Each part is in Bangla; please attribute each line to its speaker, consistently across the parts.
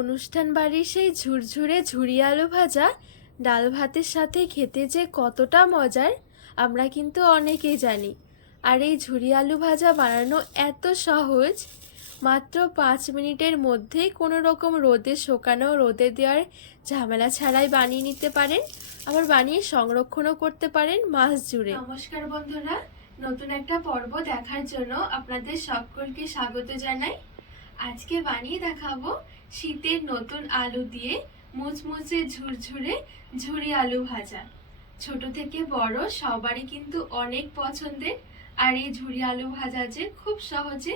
Speaker 1: অনুষ্ঠান বাড়ির সেই ঝুরঝুরে ঝুরি আলু ভাজা, ডাল ভাতের সাথে খেতে যে কতটা মজার, আমরা কিন্তু অনেকেই জানি। আর এই ঝুরি আলু ভাজা বানানো এত সহজ, মাত্র পাঁচ মিনিটের মধ্যেই কোনো রকম রোদে শুকানো, রোদে দেওয়ার ঝামেলা ছাড়াই বানিয়ে নিতে পারেন। আবার বানিয়ে সংরক্ষণও করতে পারেন মাস জুড়ে। নমস্কার বন্ধুরা, নতুন একটা পর্ব দেখার জন্য আপনাদের সকলকে স্বাগত জানাই। আজকে বানিয়ে দেখাবো শীতের নতুন আলু দিয়ে মুচমুচে ঝুরঝুরে ঝুরি আলু ভাজা। ছোট থেকে বড় সবারই কিন্তু অনেক পছন্দের, আর এই ঝুরি আলু ভাজা যে খুব সহজে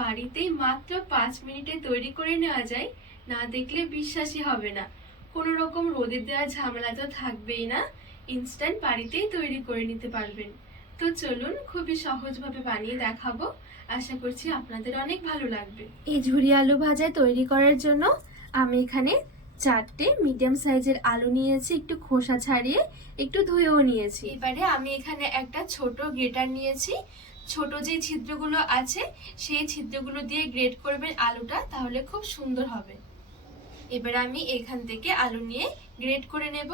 Speaker 1: বাড়িতেই মাত্র পাঁচ মিনিটে তৈরি করে নেওয়া যায়, না দেখলে বিশ্বাসই হবে না। কোনো রকম রোদে দেওয়ার ঝামেলা তো থাকবেই না ইনস্ট্যান্ট বাড়িতেই তৈরি করে নিতে পারবেন। তো চলুন খুবই সহজভাবে বানিয়ে দেখাবো। আশা করছি আপনাদের অনেক ভালো লাগবে। এই ঝুরি আলু ভাজা তৈরি করার জন্য আমি এখানে চারটে মিডিয়াম সাইজের আলু নিয়েছি একটু খোসা ছাড়িয়ে একটু ধুয়েও নিয়েছি। এবারে আমি এখানে একটা ছোট গ্রেটার নিয়েছি। ছোট যে ছিদ্রগুলো আছে সেই ছিদ্রগুলো দিয়ে গ্রেট করবেন আলুটা তাহলে খুব সুন্দর হবে। এবার আমি এখান থেকে আলু নিয়ে গ্রেট করে নেব।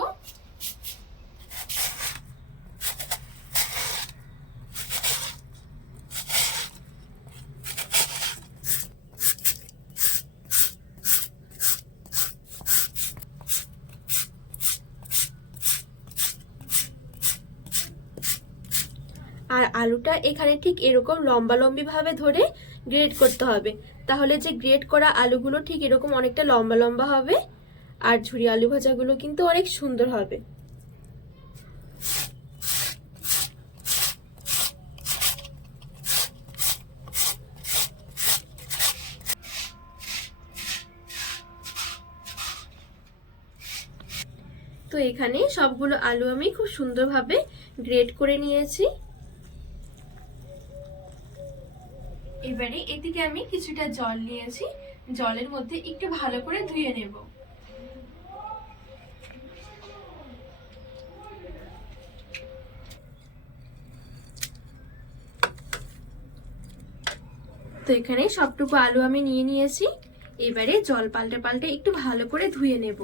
Speaker 1: আর আলুটা এখানে ঠিক এরকম লম্বা লম্বি ভাবে ধরে গ্রেট করতে হবে। তাহলে যে গ্রেট করা আলুগুলো ঠিক এরকম অনেকটা লম্বা লম্বা হবে আর ঝুরি আলু ভাজাগুলো কিন্তু অনেক সুন্দর হবে। তো এখানে সবগুলো আলু আমি খুব সুন্দরভাবে গ্রেট করে নিয়েছি। এবারে এদিকে আমি কিছুটা জল নিয়েছি। জলের মধ্যে একটু ভালো করে ধুয়ে নেব। তো এখানে সবটুকু আলু আমি নিয়ে নিয়েছি। এবারে জল পাল্টে পাল্টে একটু ভালো করে ধুয়ে নেব।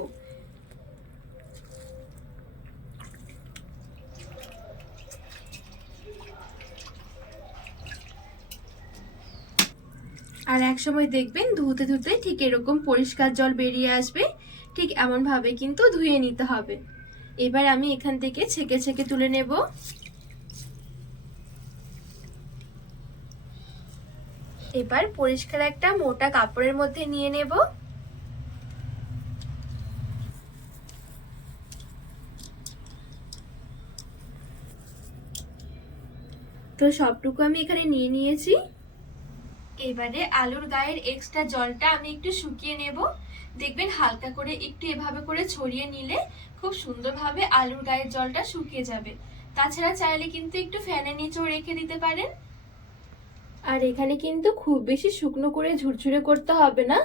Speaker 1: আর এক সময় দেখবেন ধুতে ধুতে ঠিক এরকম পরিষ্কার জল বেরিয়ে আসবে, ঠিক এমন ভাবে কিন্তু ধুয়ে নিতে হবে। এবার আমি এখান থেকে ছেঁকে ছেঁকে তুলে নেব। এবার পরিষ্কার একটা মোটা কাপড়ের মধ্যে নিয়ে নেব। তো সবটুকু আমি এখানে নিয়ে নিয়েছি। এবারে আলুর গায়ের এক্সট্রা জলটা আমি একটু শুকিয়ে নেব। দেখবেন হালকা করে একটু এভাবে করে ছড়িয়ে নিলে খুব সুন্দরভাবে আলুর গায়ের জলটা শুকিয়ে যাবে। তাছাড়া চাইলে কিন্তু একটু ফ্যানের নিচেও রেখে দিতে পারেন। আর এখানে কিন্তু খুব বেশি শুকনো করে ঝুরঝুরে করতে হবে না।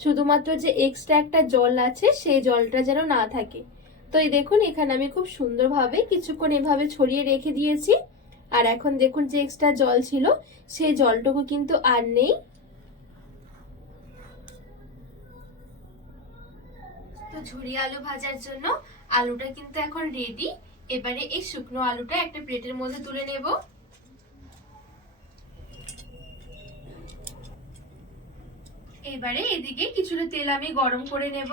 Speaker 1: শুধুমাত্র যে এক্সট্রা একটা জল আছে, সেই জলটা যেন না থাকে। তো এই দেখুন, এখানে আমি খুব সুন্দরভাবে কিছুক্ষণ এভাবে ছড়িয়ে রেখে দিয়েছি। আর এখন দেখুন যে এক্সট্রা জল ছিল, সেই জলটুকু কিন্তু আর নেই। তো ঝুরি আলু ভাজার জন্য আলুটা কিন্তু এখন রেডি এবারে এই শুকনো আলুটা একটা প্লেটের মধ্যে তুলে নেব। এবারে এদিকে কিছুটা তেল আমি গরম করে নেব।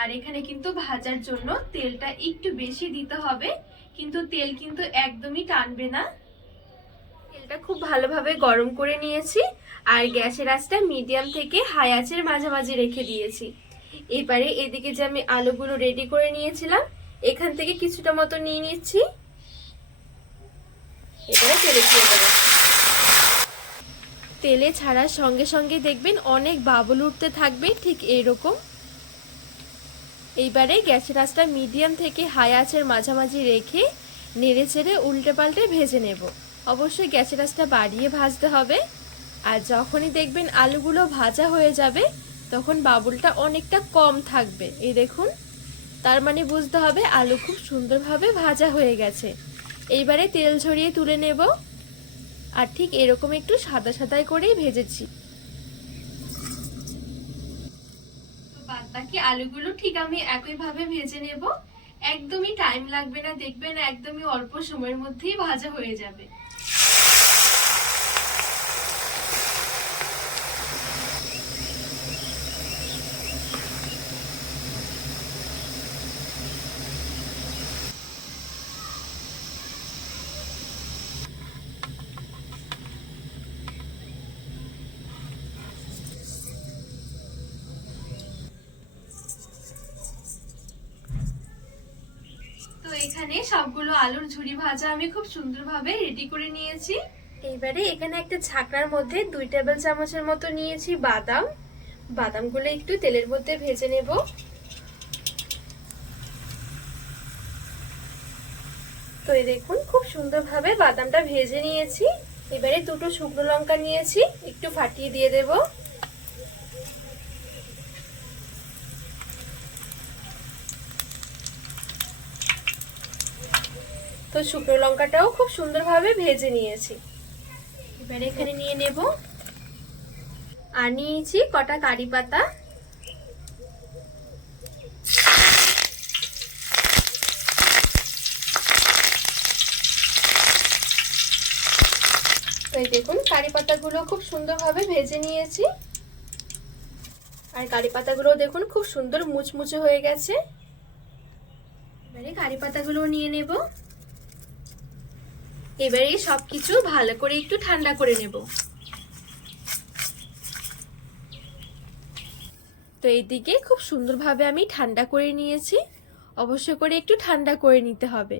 Speaker 1: আর এখানে কিন্তু ভাজার জন্য তেলটা একটু বেশি দিতে হবে, কিন্তু তেল কিন্তু একদমই টানবে না। তেলটা খুব ভালোভাবে গরম করে নিয়েছি, আর গ্যাসের আঁচটা মিডিয়াম থেকে হাই আঁচের মাঝামাঝি রেখে দিয়েছি। এবারে এদিকে যে আমি আলুগুলো রেডি করে নিয়েছিলাম, এখান থেকে কিছুটা মতো নিয়ে নিচ্ছি। এবারে তেলে তেলে ছাড়ার সঙ্গে সঙ্গে দেখবেন অনেক বাবুল উঠতে থাকবে, ঠিক এইরকম এইবারে গ্যাসের আঁচটা মিডিয়াম থেকে হাই আঁচের মাঝামাঝি রেখে নেড়ে চেড়ে উল্টে পাল্টে ভেজে নেব। অবশ্যই গ্যাসের আঁচটা বাড়িয়ে ভাজতে হবে। আর যখনই দেখবেন আলুগুলো ভাজা হয়ে যাবে, তখন বাবুলটা অনেকটা কম থাকবে। এই দেখুন, তার মানে বুঝতে হবে আলু খুব সুন্দরভাবে ভাজা হয়ে গেছে। এইবারে তেল ঝরিয়ে তুলে নেব। আর ঠিক এরকম একটু সাদা সাদাই করেই ভেজেছি। বাকি আলুগুলো ঠিক আমি একইভাবে ভেজে নেব। একদমই টাইম লাগবে না, দেখবেন একদমই অল্প সময়ের মধ্যেই ভাজা হয়ে যাবে। এখানে সবগুলো আলুর ঝুরি ভাজা আমি খুব সুন্দরভাবে রেডি করে নিয়েছি। এবারে এখানে একটা ছাকনার মধ্যে দুই টেবিল চামচের মতো নিয়েছি বাদাম। বাদামগুলো একটু তেলের মধ্যে ভেজে নেব। তো এই দেখুন, খুব সুন্দরভাবে বাদামটা ভেজে নিয়েছি। এবারে দুটো শুকনো লঙ্কা নিয়েছি, একটু ফাটিয়ে দিয়ে দেবো। তো শুকনো লঙ্কাটাও খুব সুন্দরভাবে ভেজে নিয়েছি। এবার এখানে নিয়ে নেব। আর নিয়েছি কটা কারি পাতা। এই দেখুন কারি পাতাগুলো খুব সুন্দরভাবে ভেজে নিয়েছি। আর কারি পাতাগুলো দেখুন খুব সুন্দর মুচমুচে হয়ে গেছে। এবারে কারি পাতাগুলো নিয়ে নেব। এবারে সবকিছু ভালো করে একটু ঠান্ডা করে নেব। তো এইদিকে খুব সুন্দরভাবে আমি ঠান্ডা করে নিয়েছি। অবশ্য করে একটু ঠান্ডা করে নিতে হবে।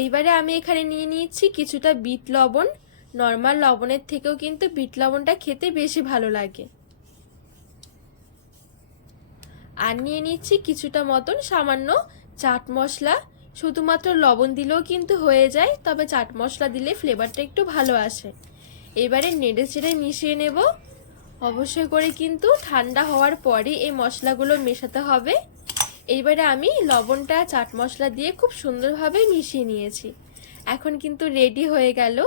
Speaker 1: এইবারে আমি এখানে নিয়ে নিয়েছি কিছুটা বিট লবণ। নর্মাল লবণের থেকেও কিন্তু বিট লবণটা খেতে বেশি ভালো লাগে। আর নিয়ে নিচ্ছি কিছুটা মতন সামান্য চাট মশলা। শুধুমাত্র লবণ দিলেও কিন্তু হয়ে যায়, তবে চাট মশলা দিলে ফ্লেভারটা একটু ভালো আসে। এবারে নেড়ে চেড়ে মিশিয়ে নেব। অবশ্যই করে কিন্তু ঠান্ডা হওয়ার পরে এই মশলাগুলো মেশাতে হবে। এইবারে আমি লবণটা চাট মশলা দিয়ে খুব সুন্দরভাবে মিশিয়ে নিয়েছি। এখন কিন্তু রেডি হয়ে গেল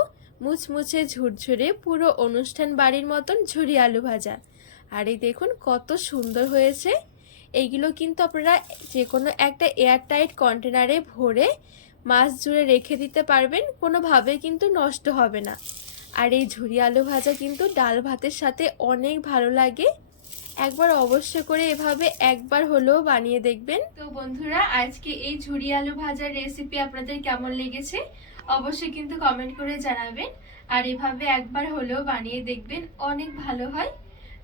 Speaker 1: মুচমুচে ঝুরঝুরে পুরো অনুষ্ঠান বাড়ির মতন ঝুরি আলু ভাজা। আর এই দেখুন কত সুন্দর হয়েছে। এইগুলো কিন্তু আপনারা যে কোনো একটা এয়ারটাইট কন্টেনারে ভরে মাছ জুড়ে রেখে দিতে পারবেন, কোনোভাবে কিন্তু নষ্ট হবে না। আর এই ঝুরি আলু ভাজা কিন্তু ডাল ভাতের সাথে অনেক ভালো লাগে। একবার অবশ্য করে এভাবে একবার হলেও বানিয়ে দেখবেন। তো বন্ধুরা, আজকে এই ঝুরি আলু ভাজার রেসিপি আপনাদের কেমন লেগেছে? অবশ্যই কিন্তু কমেন্ট করে জানাবেন। আর এভাবে একবার হলেও বানিয়ে দেখবেন, অনেক ভালো হয়।